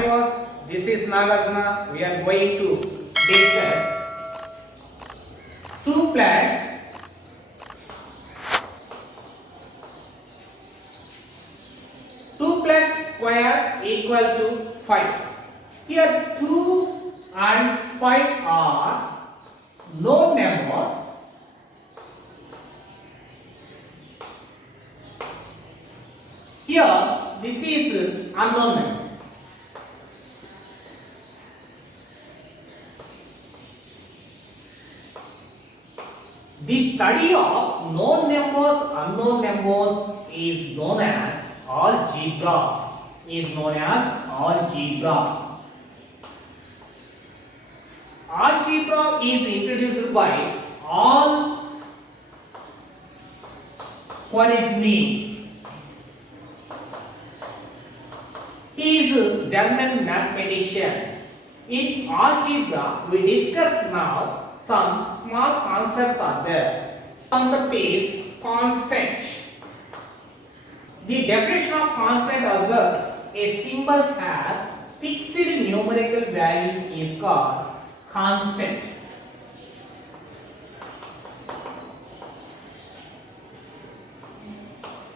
viewers, this is Nagarjuna. We are going to discuss 2 plus 2 plus square equal to 5. Here 2 and 5 are known numbers. Here this is unknown number. The study of known numbers, unknown numbers is known as algebra. Algebra is introduced by Khwarizmi. He is a German mathematician. In algebra, we discuss now some small concepts are there. Concept is constant. The definition of constant, observe, a symbol has fixed numerical value is called constant.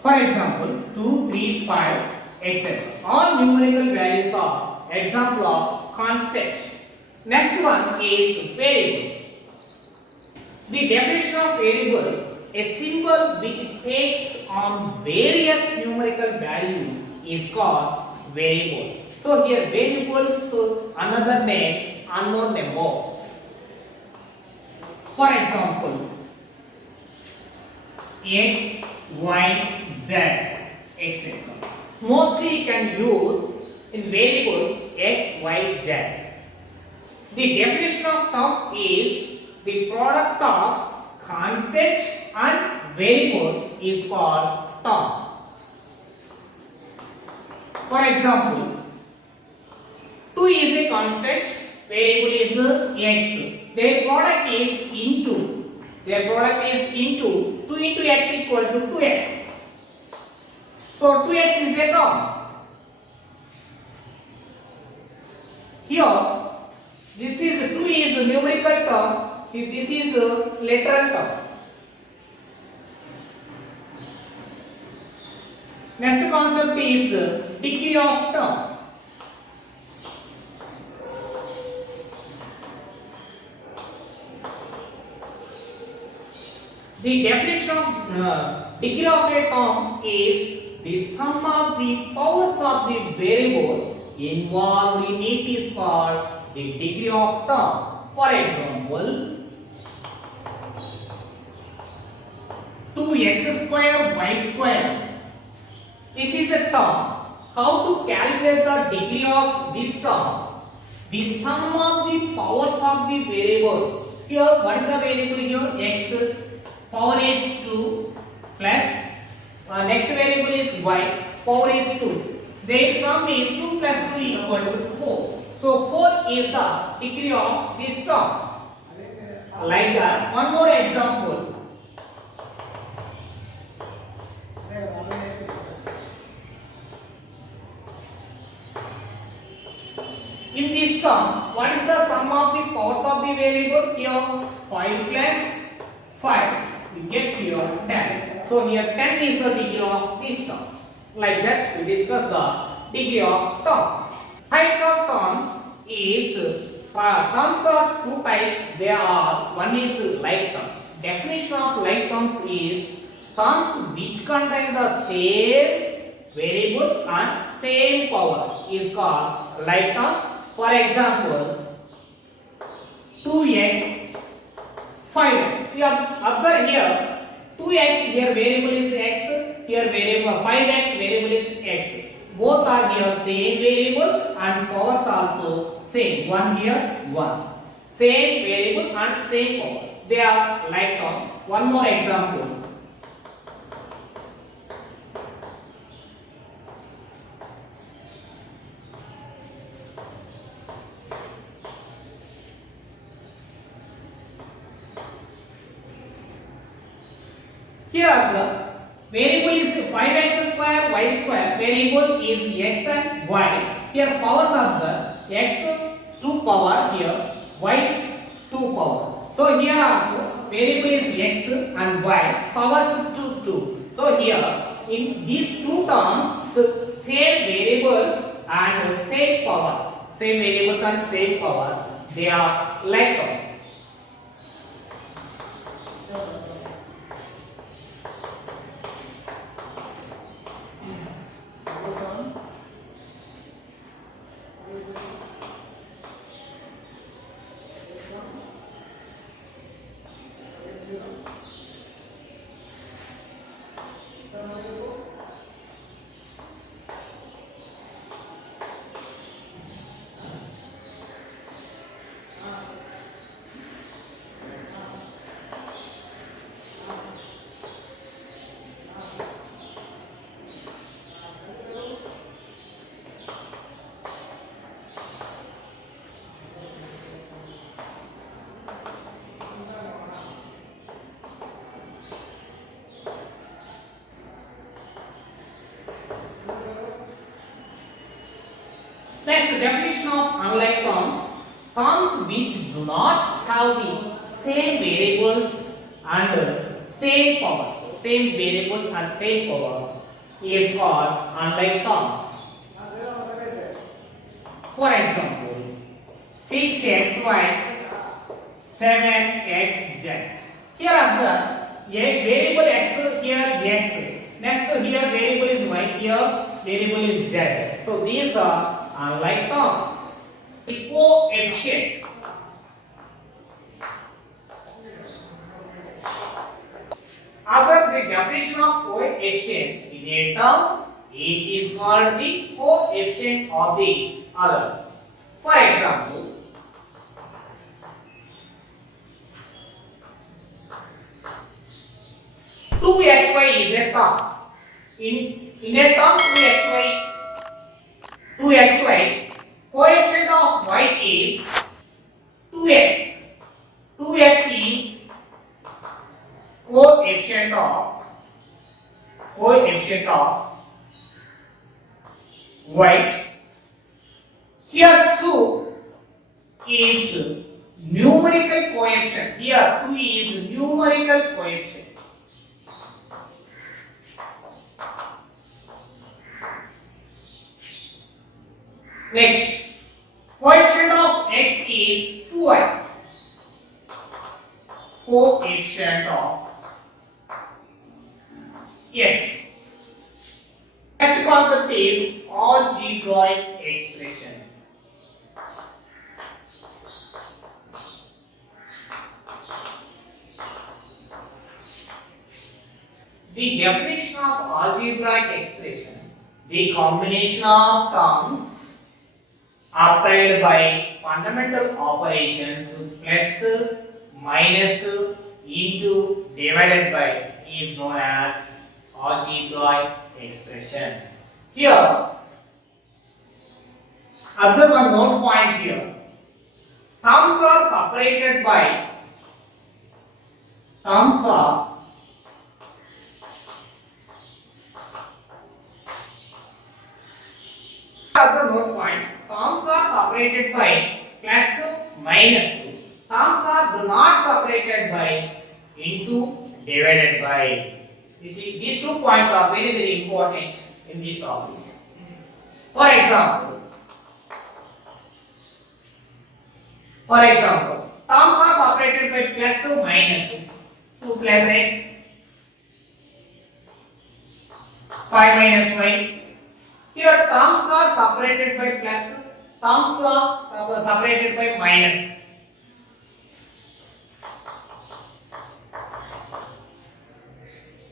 For example, 2, 3, 5, etc. All numerical values are example of constant. Next one is variable. The definition of variable, a symbol which takes on various numerical values is called variable. So here variables, another name, unknown numbers. For example, x, y, z, etc. Mostly you can use in variable x, y, z. The definition of term is the product of constant and variable is called term. For example, 2 is a constant, variable is x. Their product is into. 2 into x equal to 2x. So 2x is a term. Here, this is 2 is a numerical term. This is a literal term. Next concept is degree of term. The definition of degree of a term is the sum of the powers of the variables involved in it is called the degree of term. For example, 2x square y square. This is a term. How to calculate the degree of this term? The sum of the powers of the variables. Here, what is the variable here? X. Power is 2 plus next variable is y. Power is 2. Their sum is 2 plus 3 equal to 4. So 4 is the degree of this term. Like that. One more example. In this term, what is the sum of the powers of the variable? Here 5 plus 5. We get here 10. So here 10 is the degree of this term. Like that, we discuss the degree of term. Types of terms is terms are 2 types. There are one is like terms. Definition of like terms is terms which contain the same variables and same powers is called like terms. For example, 2x, 5x. You observe here 2x here variable is x, here variable 5x variable is x. Both are here same variable and powers also same. One here, one. Same variable and same power. They are like terms. One more example. Here observe, variable is 5x square y square, variable is x and y. Here powers are the x 2 power, here y 2 power. So here also variable is x and y, powers 2 2. So here in these two terms, same variables and same powers, same variables and same powers, they are like terms. Next, definition of unlike terms. Terms which do not have the same variables and same powers. Same variables and same powers is called unlike terms. For example, 6xy, 7xz. Here observe, a variable x, here x. Next here variable is y, here variable is z. So these are unlike terms. Coefficient. Observe the definition of coefficient. In a term, each is called the coefficient of the other. For example, two xy is a term. In a term, two xy, coefficient of y is 2x. 2x is coefficient of y. Here 2 is numerical coefficient. Here 2 is numerical coefficient. Next, coefficient of x is 2y. Coefficient of x. Next concept is algebraic expression. The definition of algebraic expression: the combination of terms applied by fundamental operations plus, minus, into, divided by is known as algebraic expression. Here, observe one note point here. Terms are separated by Other note point. Terms are separated by plus, minus. Terms are not separated by into, divided by. These 2 points are very, very important in this topic. For example, terms are separated by plus, minus. 2 plus x, 5 minus y. Here terms are separated by plus, terms are separated by minus.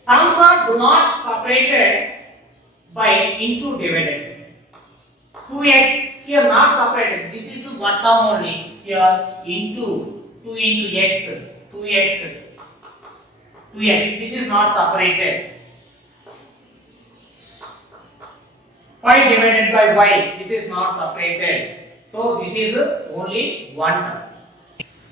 Terms are do not separated by into, divided. 2x here not separated. This is one term only. Here into 2 into x, 2x. This is not separated. 5 divided by y, this is not separated. So this is only one term.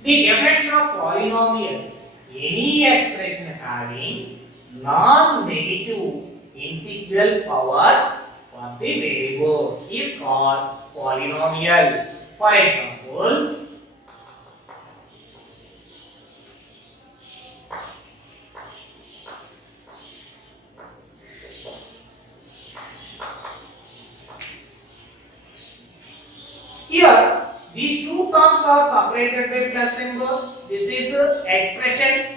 The definition of polynomial: any expression having non-negative integral powers of the variable is called polynomial. For example, here these two terms are separated by plus symbol. This is expression.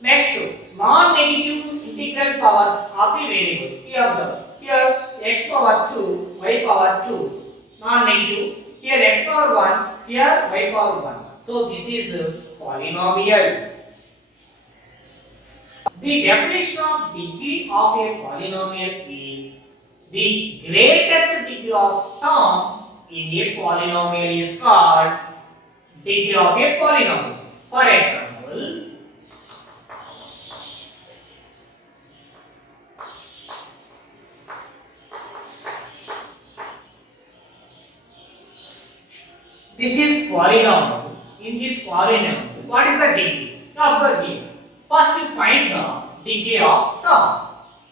Next, non-negative integral powers of the variables. Here observe. Here x power 2, y power 2, non-negative. Here x power 1, here y power 1. So this is polynomial. The definition of degree of a polynomial is the greatest degree of term in a polynomial is called degree of a polynomial. For example, this is polynomial. In this polynomial, what is the degree? Observe here. First, you find the degree of term.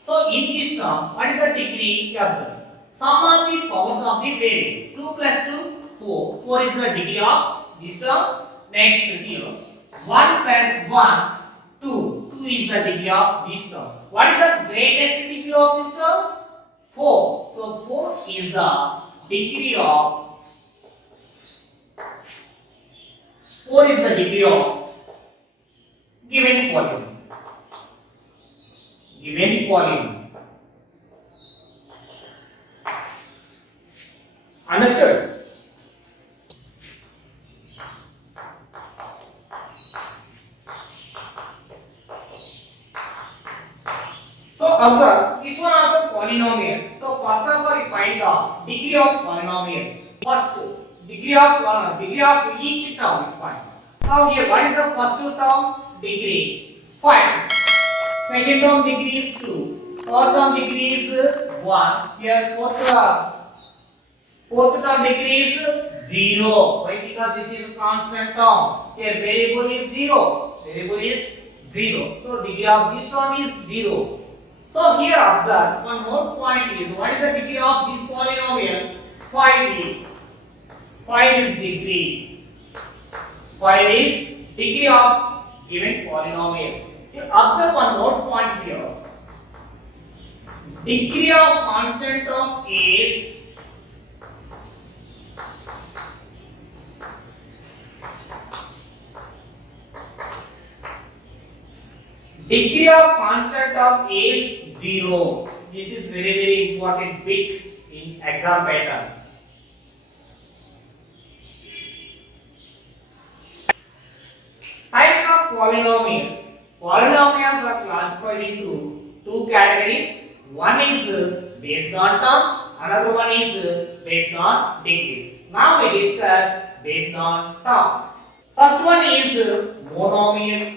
So, in this term, what is the degree? Observe. Sum of the powers of the variable. 2 plus 2, 4. 4 is the degree of this term. Next, here. 1 plus 1, 2. 2 is the degree of this term. What is the greatest degree of this term? 4. So, 4 is the degree of 4 is the degree of given polynomial. Given polynomial. Understood? So observe, this one also polynomial. So first of all, we find the degree of polynomial. First, degree of each term we find. Now here, what is the first term? Degree 5. Second term degree is 2. Third term degree is 1. Here fourth term degree is 0. Why? Because this is constant term. Here variable is 0. Variable is 0. So degree of this term is 0. So here observe one more point is, what is the degree of this polynomial? 5 is degree. 5 is degree of given polynomial. You observe one more point here. Degree of constant term is degree of constant term is 0. This is very important bit in exam pattern. Types of polynomials. Polynomials are classified into two categories. One is based on terms, another one is based on degrees. Now we discuss based on terms. First one is monomial.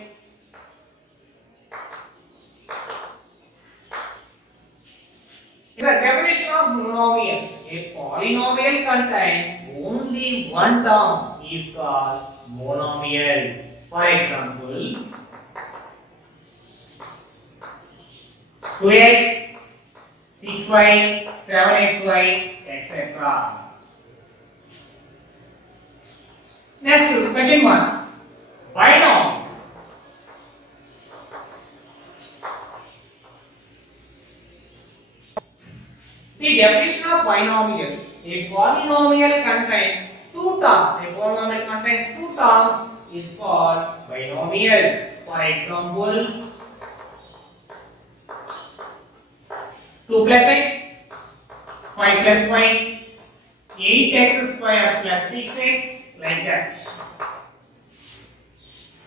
The definition of monomial: a polynomial contains only one term is called monomial. For example, 2x, 6y, 7xy, etc. Next, second one, binomial. The definition of binomial: a polynomial contains two terms. A polynomial contains two terms is called binomial. For example, 2 plus x, 5 plus y, 8x square plus 6x, like that.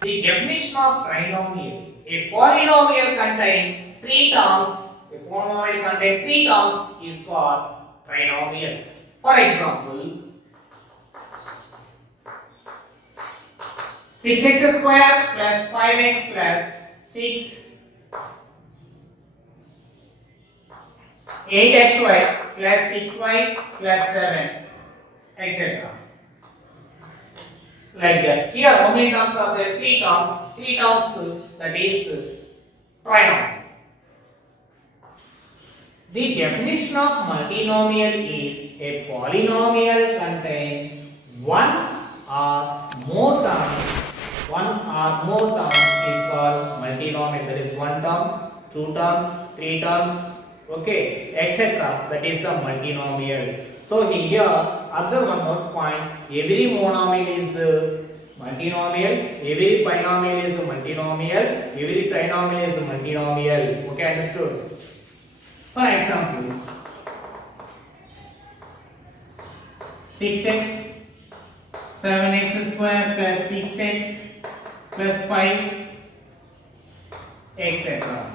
The definition of trinomial: a polynomial contains three terms. A polynomial contains three terms is called trinomial. For example, 6x square plus 5x plus 6, 8xy plus 6y plus 7, etc. Like that. Here, how many terms are there? Three terms. Three terms, that is trinomial. The definition of multinomial is a polynomial contain one or more terms. One or more terms is called multinomial. That is one term, two terms, three terms, okay, etc. That is the multinomial. So here, observe one more point. Every monomial is multinomial. Every binomial is multinomial. Every trinomial is multinomial. Okay, understood? For example, 6x 7x square plus 6x plus 5 etc.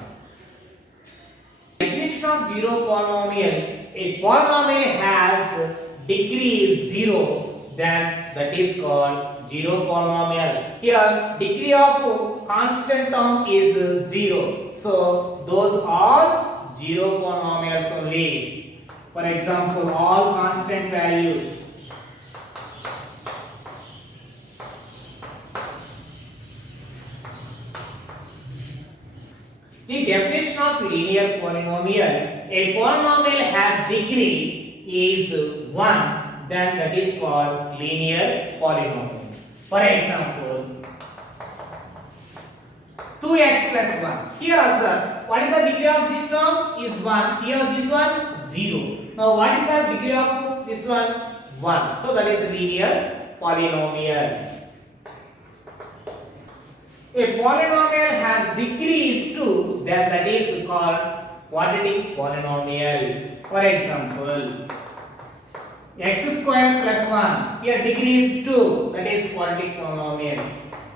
Definition of zero polynomial. A polynomial has degree 0, then that is called zero polynomial. Here degree of constant term is 0. So those are zero polynomials only. For example, all constant values. The definition of linear polynomial. A polynomial has degree is 1, then that is called linear polynomial. For example, 2x plus 1. Here observe, what is the degree of this term is 1. Here this one 0. Now what is the degree of this one? 1. So that is linear polynomial. A polynomial has degrees 2, then that is called quadratic polynomial. For example, x square plus 1. Here degree is 2, that is quadratic polynomial.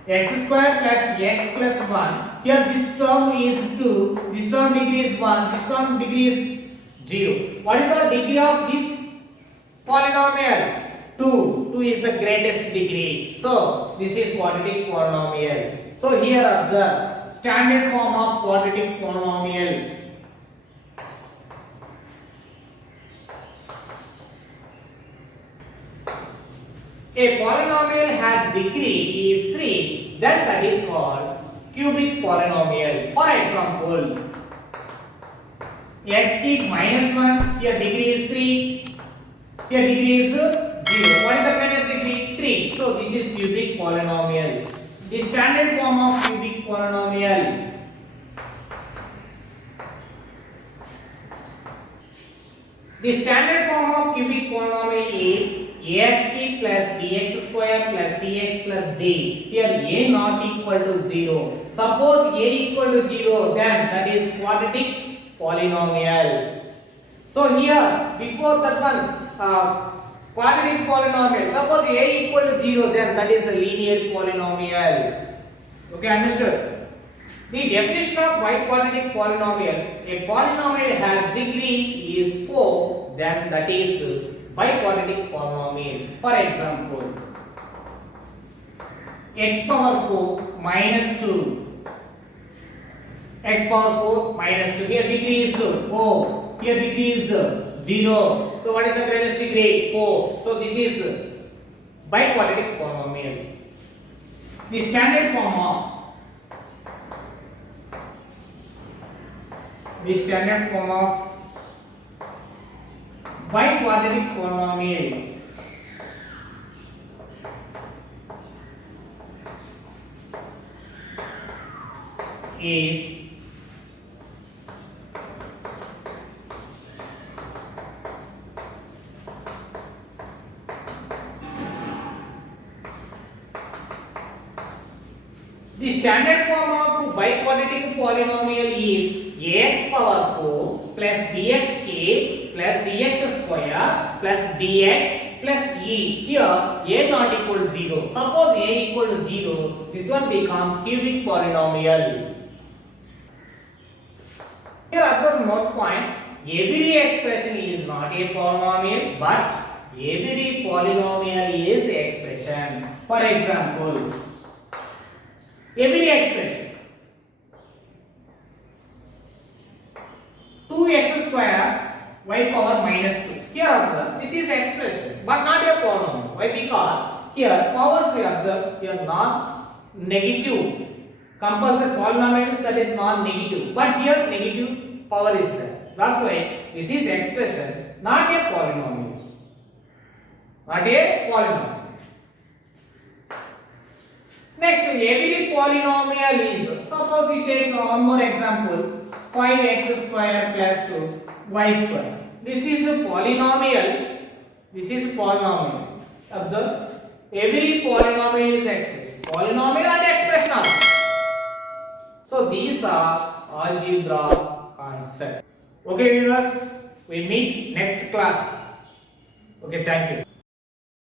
X square plus x plus 1. Here this term is 2, this term degree is 1, this term degree is 0. What is the degree of this polynomial? 2. 2 is the greatest degree. So this is quadratic polynomial. So here observe standard form of quadratic polynomial. A polynomial has degree is 3, then that is called cubic polynomial. For example, x cube minus 1, here degree is 3, here degree is 0. What is the greatest degree? 3. So this is cubic polynomial. The standard form of cubic polynomial. The standard form of cubic polynomial is ax cube plus bx square plus cx plus d. Here a not equal to 0. Suppose a equal to 0, then that is quadratic polynomial. So here before that one quadratic polynomial. Suppose a equal to 0, then that is a linear polynomial. Okay, understood? The definition of biquadratic polynomial. A polynomial has degree is 4, then that is biquadratic polynomial. For example, x power 4 minus 2. X power 4 minus 2. Here degree is 4. Here degree is 0. So what is the greatest degree? 4. So this is biquadratic polynomial. The standard form of biquadratic polynomial is the standard form of biquadratic polynomial is ax power 4 plus bxk plus cx square plus dx plus e. Here a not equal to 0. Suppose a equal to 0, this one becomes cubic polynomial. Here observe note point. Every expression is not a polynomial, but every polynomial is expression. For example, every expression 2x square y power minus 2. Here observe, this is expression but not a polynomial. Why? Because here powers we observe here not negative. Compulsory polynomials that is not negative, but here negative power is there. That's why This is expression, not a polynomial. Not a polynomial. Next, every polynomial is, suppose you take one more example, 5x square plus y square. This is a polynomial. This is a polynomial. Observe, every polynomial is expression. Polynomial and expression also. So these are algebra concepts. Okay, viewers, we meet next class. Okay, thank you.